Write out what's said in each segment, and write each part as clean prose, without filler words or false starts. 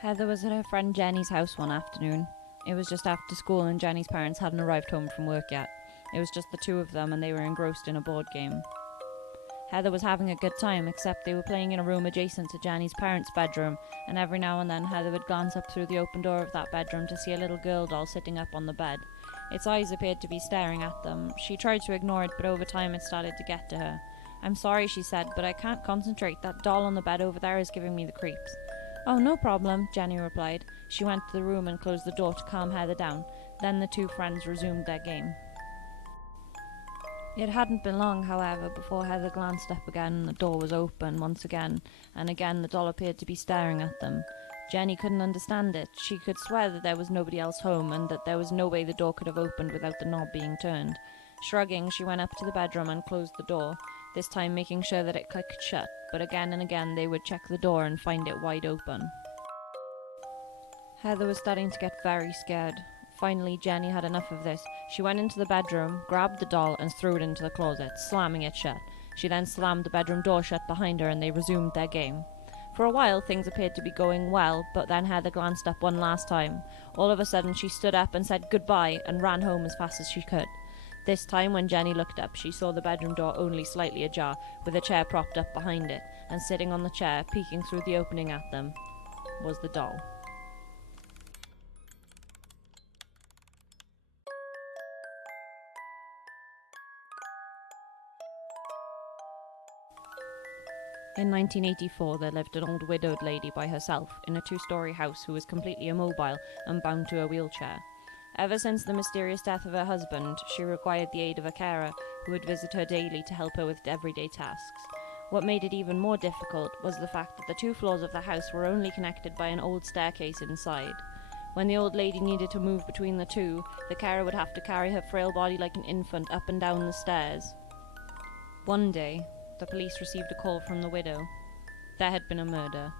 Heather was at her friend Jenny's house one afternoon. It was just after school and Jenny's parents hadn't arrived home from work yet. It was just the two of them and they were engrossed in a board game. Heather was having a good time, except they were playing in a room adjacent to Jenny's parents' bedroom, and every now and then Heather would glance up through the open door of that bedroom to see a little girl doll sitting up on the bed. Its eyes appeared to be staring at them. She tried to ignore it, but over time it started to get to her. "I'm sorry," she said, "but I can't concentrate. That doll on the bed over there is giving me the creeps." "Oh, no problem," Jenny replied. She went to the room and closed the door to calm Heather down. Then the two friends resumed their game. It hadn't been long, however, before Heather glanced up again and the door was open once again, and again the doll appeared to be staring at them. Jenny couldn't understand it. She could swear that there was nobody else home and that there was no way the door could have opened without the knob being turned. Shrugging, she went up to the bedroom and closed the door, this time making sure that it clicked shut, but again and again they would check the door and find it wide open. Heather was starting to get very scared. Finally, Jenny had enough of this. She went into the bedroom, grabbed the doll and threw it into the closet, slamming it shut. She then slammed the bedroom door shut behind her and they resumed their game. For a while things appeared to be going well, but then Heather glanced up one last time. All of a sudden she stood up and said goodbye and ran home as fast as she could. This time when Jenny looked up, she saw the bedroom door only slightly ajar, with a chair propped up behind it, and sitting on the chair, peeking through the opening at them, was the doll. In 1984, there lived an old widowed lady by herself in a two-story house who was completely immobile and bound to a wheelchair. Ever since the mysterious death of her husband, she required the aid of a carer who would visit her daily to help her with everyday tasks. What made it even more difficult was the fact that the two floors of the house were only connected by an old staircase inside. When the old lady needed to move between the two, the carer would have to carry her frail body like an infant up and down the stairs. One day, the police received a call from the widow. There had been a murder.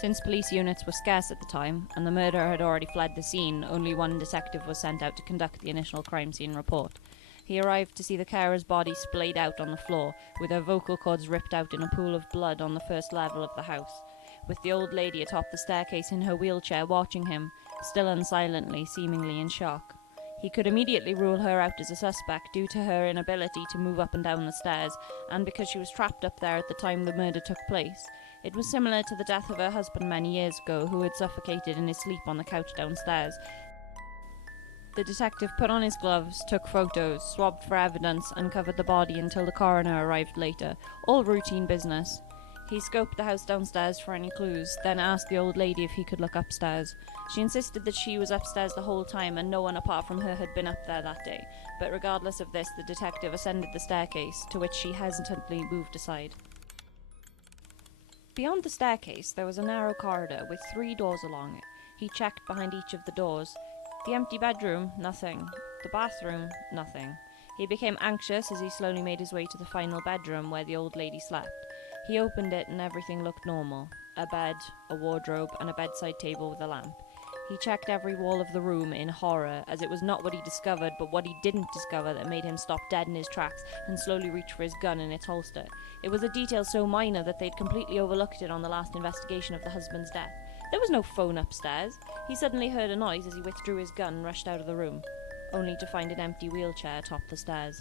Since police units were scarce at the time, and the murderer had already fled the scene, only one detective was sent out to conduct the initial crime scene report. He arrived to see the carer's body splayed out on the floor, with her vocal cords ripped out in a pool of blood on the first level of the house, with the old lady atop the staircase in her wheelchair watching him, still and silently, seemingly in shock. He could immediately rule her out as a suspect due to her inability to move up and down the stairs, and because she was trapped up there at the time the murder took place. It was similar to the death of her husband many years ago, who had suffocated in his sleep on the couch downstairs. The detective put on his gloves, took photos, swabbed for evidence, and covered the body until the coroner arrived later. All routine business. He scoped the house downstairs for any clues, then asked the old lady if he could look upstairs. She insisted that she was upstairs the whole time and no one apart from her had been up there that day, but regardless of this, the detective ascended the staircase, to which she hesitantly moved aside. Beyond the staircase, there was a narrow corridor with 3 doors along it. He checked behind each of the doors. The empty bedroom, nothing. The bathroom, nothing. He became anxious as he slowly made his way to the final bedroom where the old lady slept. He opened it and everything looked normal. A bed, a wardrobe, and a bedside table with a lamp. He checked every wall of the room in horror, as it was not what he discovered, but what he didn't discover that made him stop dead in his tracks and slowly reach for his gun in its holster. It was a detail so minor that they'd completely overlooked it on the last investigation of the husband's death. There was no phone upstairs. He suddenly heard a noise as he withdrew his gun and rushed out of the room, only to find an empty wheelchair atop the stairs.